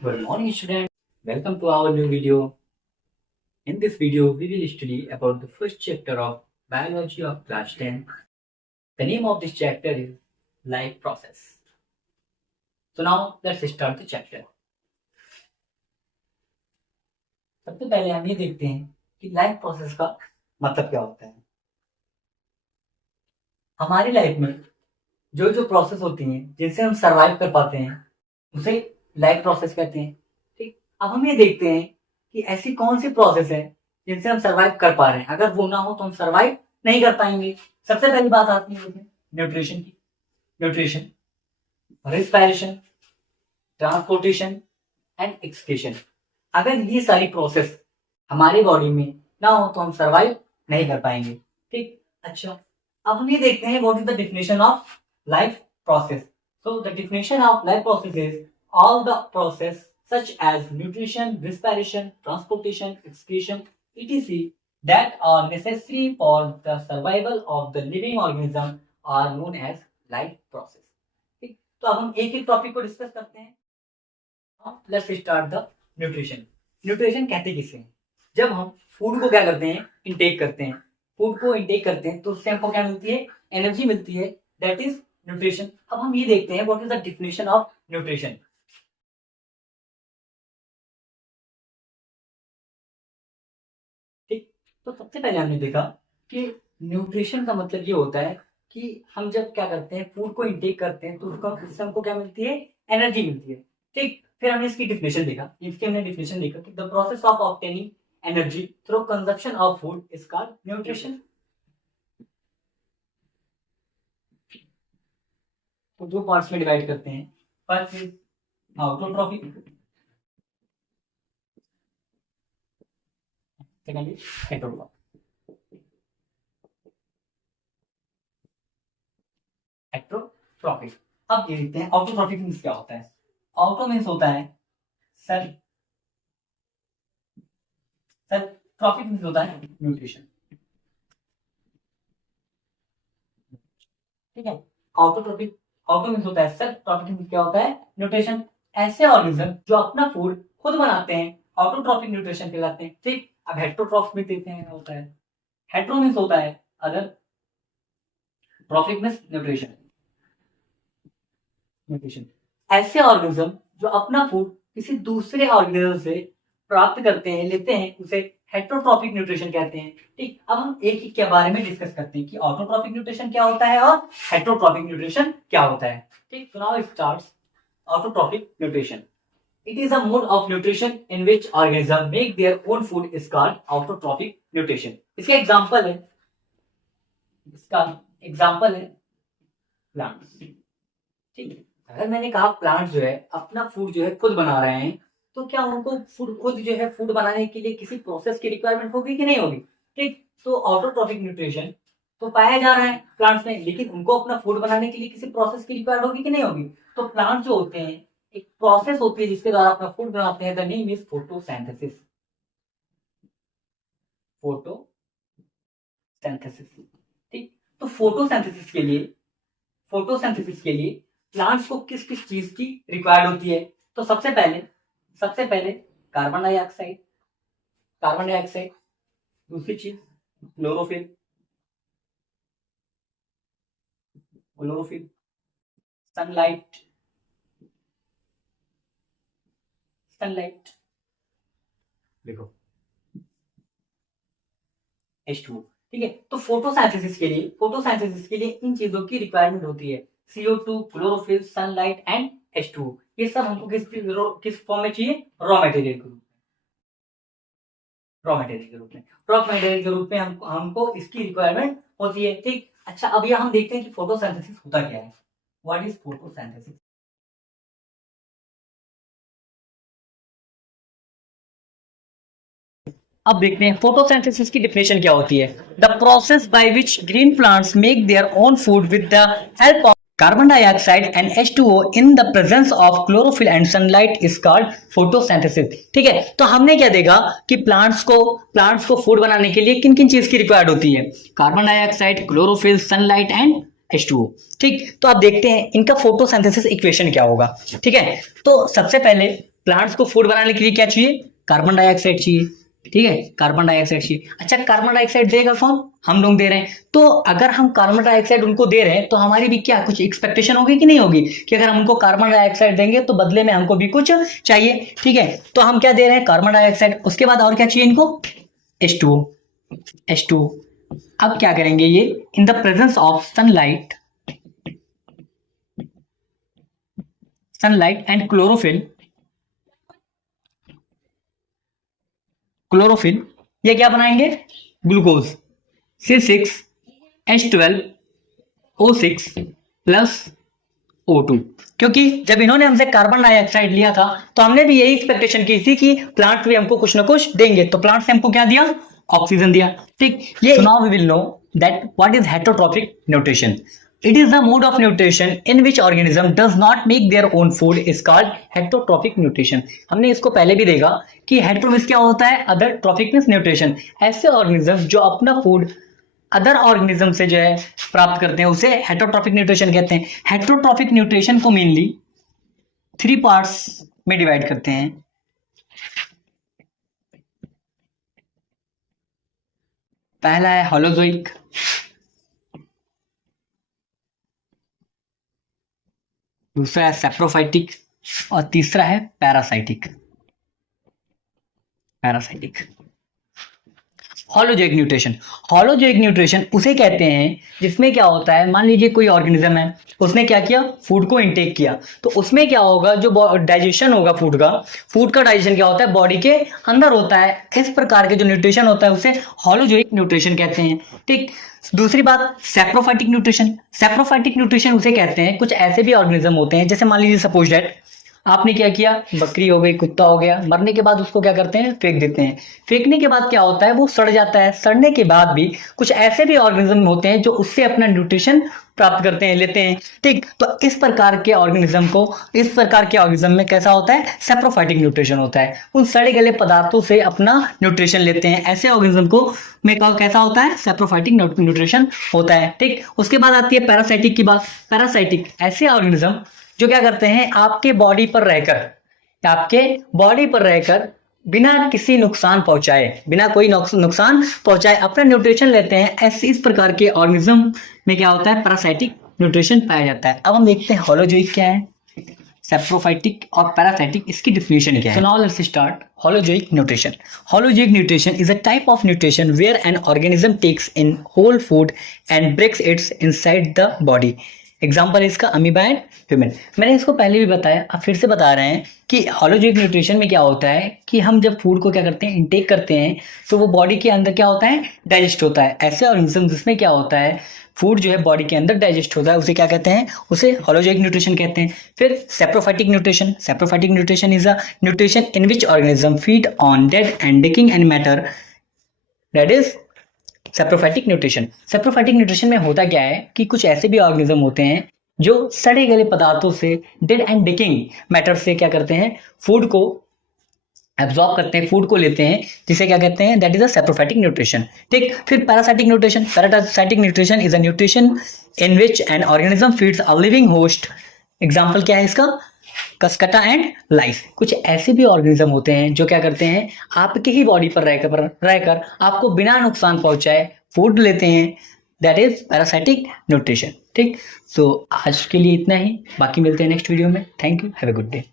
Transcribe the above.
Good morning, students. Welcome to our new video. In this video, we will study about the first chapter of Biology of Class 10. The name of this chapter is Life Process. So now let's start the chapter. सबसे पहले हम ये देखते हैं कि life process का मतलब क्या होता है। हमारी लाइफ में जो जो प्रोसेस होती हैं जिनसे हम सरवाइव कर पाते हैं उसे लाइफ प्रोसेस कहते हैं। ठीक, अब हम ये देखते हैं कि ऐसी कौन सी प्रोसेस है जिनसे हम सरवाइव कर पा रहे हैं। अगर वो ना हो तो हम सरवाइव नहीं कर पाएंगे। सबसे पहली बात आती है न्यूट्रिशन की। Nutrition, respiration, transportation and excretion. अगर ये सारी प्रोसेस हमारी बॉडी में ना हो तो हम सरवाइव नहीं कर पाएंगे। ठीक, अच्छा अब हम ये देखते हैं what is the definition of life process. So the definition of life process is all the process such as nutrition, respiration, transportation, excretion, etc. that are necessary for the survival of the living organism are known as life process. ठीक, तो अब हम एक एक topic को discuss करते हैं। Let's start the nutrition. Nutrition कहते किसे हैं? जब हम फूड को क्या करते हैं, इनटेक करते हैं। फूड को इनटेक करते हैं तो उससे हमको क्या मिलती है, एनर्जी मिलती है, दैट इज न्यूट्रिशन। अब हम ये देखते हैं what is the definition of nutrition. ठीक, तो सबसे पहले हमने देखा कि न्यूट्रिशन का मतलब ये होता है कि हम जब क्या करते हैं, फूड को इंटेक करते हैं तो उससे हमको क्या मिलती है, एनर्जी मिलती है। ठीक, फिर हमने इसकी डेफिनेशन देखा। इसकी हमने डेफिनेशन देखा कि the process of obtaining energy through consumption of food is called nutrition. तो दो पार्ट्स में डिवाइड करते हैं। First is autotrophic, second is heterotrophic. अब ये देखते हैं ऑटोट्रॉफिक मींस क्या होता है। ऑटो मींस होता है सेल्फ, ट्रॉफिक मींस होता है न्यूट्रिशन। ठीक है, ऑटोट्रॉफिक, ऑटो मींस होता है सेल्फ, ट्रॉफिक मींस क्या होता है, न्यूट्रिशन। ऐसे ऑर्गेनिज्म जो अपना फूड खुद बनाते हैं ऑटोट्रॉफिक न्यूट्रिशन कहलाते हैं। ठीक, अब हेटेरोट्रॉफ में देते हैं होता है, हेटेरो मींस होता है other, trophic means nutrition. Nutrition ऐसे ऑर्गेनिज्म जो अपना फूड किसी दूसरे ऑर्गेनिज्म से प्राप्त करते हैं, लेते हैं, उसे हेटेरोट्रॉफिक न्यूट्रिशन कहते हैं। ठीक, अब हम एक एक के बारे में डिस्कस करते हैं कि ऑटोट्रॉफिक न्यूट्रिशन क्या होता है और हेटेरोट्रॉफिक न्यूट्रिशन क्या होता है। ठीक, तो now starts autotrophic nutrition. It is a mode of nutrition in which organisms make their own food is called autotrophic nutrition. इसका एग्जांपल है, प्लांट्स। ठीक, अगर मैंने कहा प्लांट जो है अपना फूड जो है खुद बना रहे हैं तो क्या उनको फूड खुद जो है फूड बनाने के लिए किसी प्रोसेस की रिक्वायरमेंट होगी कि नहीं होगी। ठीक, तो ऑटोट्रॉफिक न्यूट्रिशन तो पाया जा रहा है प्लांट्स में, लेकिन उनको अपना फूड बनाने के लिए किसी प्रोसेस की रिक्वायर्ड होगी कि नहीं होगी। तो प्लांट जो होते हैं एक प्रोसेस होती है जिसके द्वारा अपना फूड बनाते हैं। The name is photosynthesis. Photosynthesis. ठीक, तो फोटोसिंथेसिस के लिए प्लांट्स को किस किस चीज की रिक्वायर्ड होती है। तो सबसे पहले कार्बन डाइऑक्साइड, दूसरी चीज क्लोरोफिल, सनलाइट, देखो H2O। ठीक है, तो फोटोसिंथेसिस के लिए इन चीजों की रिक्वायरमेंट होती है, CO2, chlorophyll, sunlight and H2O। ये सब हमको किस फॉर्म में चाहिए, रॉ मटेरियल के रूप में हमको इसकी रिक्वायरमेंट होती है। ठीक, अच्छा अब यह हम देखते हैं कि फोटोसिंथेसिस होता क्या है। What is photosynthesis? अब देखते हैं फोटोसिंथेसिस की डेफिनेशन क्या होती है। The process by which green plants make their own food with the help of carbon dioxide and H2O in the presence of chlorophyll and sunlight is called photosynthesis. ठीक है, तो हमने क्या देखा कि प्लांट्स को फूड बनाने के लिए किन किन चीज की रिक्वायर्ड होती है, carbon dioxide, chlorophyll, sunlight and H2O। ठीक, तो आप देखते हैं इनका फोटोसिंथेसिस इक्वेशन क्या होगा। ठीक है, तो सबसे पहले प्लांट्स को फूड बनाने के लिए क्या चाहिए? कार्बन डाइऑक्साइड चाहिए, ठीक है, कार्बन डाइऑक्साइड चाहिए। अच्छा, कार्बन डाइऑक्साइड देगा कौन? हम लोग दे रहे हैं। तो अगर हम कार्बन डाइऑक्साइड उनको दे रहे हैं तो हमारी भी क्या कुछ एक्सपेक्टेशन होगी कि नहीं होगी, कि अगर हम उनको कार्बन डाइऑक्साइड देंगे तो बदले में हमको भी कुछ चाहिए, ठीक है। तो हम क्या दे रहे हैं? Carbon dioxide. उसके बाद और क्या चाहिए इनको? H2O, H2O। अब क्या करेंगे ये? In the presence of sunlight and chlorophyll, ये क्या बनाएंगे? Glucose C6H12O6 plus O2। क्योंकि जब इन्होंने हमसे कार्बन डाइऑक्साइड लिया था तो हमने भी यही एक्सपेक्टेशन की थी कि प्लांट्स भी हमको कुछ ना कुछ देंगे, तो प्लांट्स ने हमको क्या दिया? ऑक्सीजन दिया, ठीक। ये now we will know that what is heterotrophic nutrition. It is the mode of nutrition in which organism does not make their own food is called heterotrophic nutrition। हमने इसको पहले भी देखा कि हेटेरो मींस क्या होता है? Other, trophic means nutrition. ऐसे ऑर्गेनिज्म जो अपना फूड अदर ऑर्गेनिज्म से जो है प्राप्त करते हैं उसे हेटरोट्रॉफिक न्यूट्रिशन कहते हैं। हेटरोट्रॉफिक न्यूट्रिशन को मेनली 3 पार्ट्स में डिवाइड करते हैं। पहला है होलोजोइक, दूसरा है सैप्रोफाइटिक और तीसरा है पैरासाइटिक। होलोजोइक न्यूट्रिशन उसे कहते हैं जिसमें क्या होता है, मान लीजिए कोई ऑर्गेनिज्म है, उसने क्या किया? फूड को इनटेक किया, तो उसमें क्या होगा? जो डाइजेशन होगा फूड का डाइजेशन क्या होता है? बॉडी के अंदर होता है। इस प्रकार के जो न्यूट्रिशन होता है उसे होलोजोइक न्यूट्रिशन कहते हैं, ठीक। दूसरी बात, सैप्रोफाइटिक न्यूट्रिशन उसे कहते हैं कुछ ऐसे भी ऑर्गेनिज्म होते हैं, जैसे मान लीजिए सपोज दैट आपने क्या किया? बकरी हो गई, कुत्ता हो गया, मरने के बाद उसको क्या करते हैं? फेंक देते हैं। फेंकने के बाद क्या होता है? वो सड़ जाता है। सड़ने के बाद भी कुछ ऐसे भी ऑर्गेनिज्म होते हैं जो उससे अपना न्यूट्रिशन प्राप्त करते हैं, लेते हैं, ठीक। तो इस प्रकार के ऑर्गेनिज्म में कैसा होता है? सैप्रोफाइटिक न्यूट्रिशन होता है। उन सड़े गले पदार्थों से अपना न्यूट्रिशन लेते हैं। ऐसे ऑर्गेनिज्म को में कैसा होता है? सैप्रोफाइटिक न्यूट्रिशन होता है, ठीक। उसके बाद आती है पैरासाइटिक की बात। पैरासाइटिक ऐसे ऑर्गेनिज्म जो क्या करते हैं? आपके बॉडी पर रहकर बिना किसी नुकसान पहुंचाए, बिना कोई नुकसान पहुंचाए अपना न्यूट्रिशन लेते हैं। ऐसे इस प्रकार के ऑर्गेनिज्म में क्या होता है? पैरासाइटिक न्यूट्रिशन पाया जाता है। अब हम देखते हैं होलोजोइक क्या है, सैप्रोफाइटिक और पैरासाइटिक, इसकी डिफिनेशन क्या है। So now let's start holozoic nutrition. Holozoic nutrition is a type of nutrition where an organism takes in whole food and breaks it inside the body. Example इसका amoeba and human. मैंने इसको पहले भी बताया, अब फिर से बता रहे हैं कि होलोजोइक न्यूट्रिशन में क्या होता है कि हम जब फूड को क्या करते हैं? इंटेक करते हैं, तो वो बॉडी के अंदर क्या होता है? डाइजेस्ट होता है। ऐसे ऑर्गेनिज्म जिसमें क्या होता है? फूड जो है बॉडी के अंदर डाइजेस्ट होता है, उसे क्या कहते हैं? उसे होलोजोइक न्यूट्रिशन कहते हैं। फिर saprophytic nutrition is a nutrition in which organism feed on dead and डिकिंग and matter, that is saprophytic nutrition में होता क्या है कि कुछ ऐसे भी ऑर्गेनिज्म होते हैं जो सड़े गले पदार्थों से, डेड एंड डिकिंग मैटर से क्या करते हैं? फूड को एब्जॉर्ब करते हैं, फूड को लेते हैं, जिसे क्या कहते हैं? That is a saprophytic nutrition, ठीक। फिर parasitic nutrition is a nutrition in which an organism feeds a living host. Example क्या है इसका? कस्कटा एंड लाइस। कुछ ऐसे भी ऑर्गेनिज्म होते हैं जो क्या करते हैं? आपके ही बॉडी पर रहकर आपको बिना नुकसान पहुंचाए फूड लेते हैं, दैट इज पैरासाइटिक न्यूट्रिशन, ठीक। सो आज के लिए इतना ही, बाकी मिलते हैं नेक्स्ट वीडियो में। Thank you, have a good day.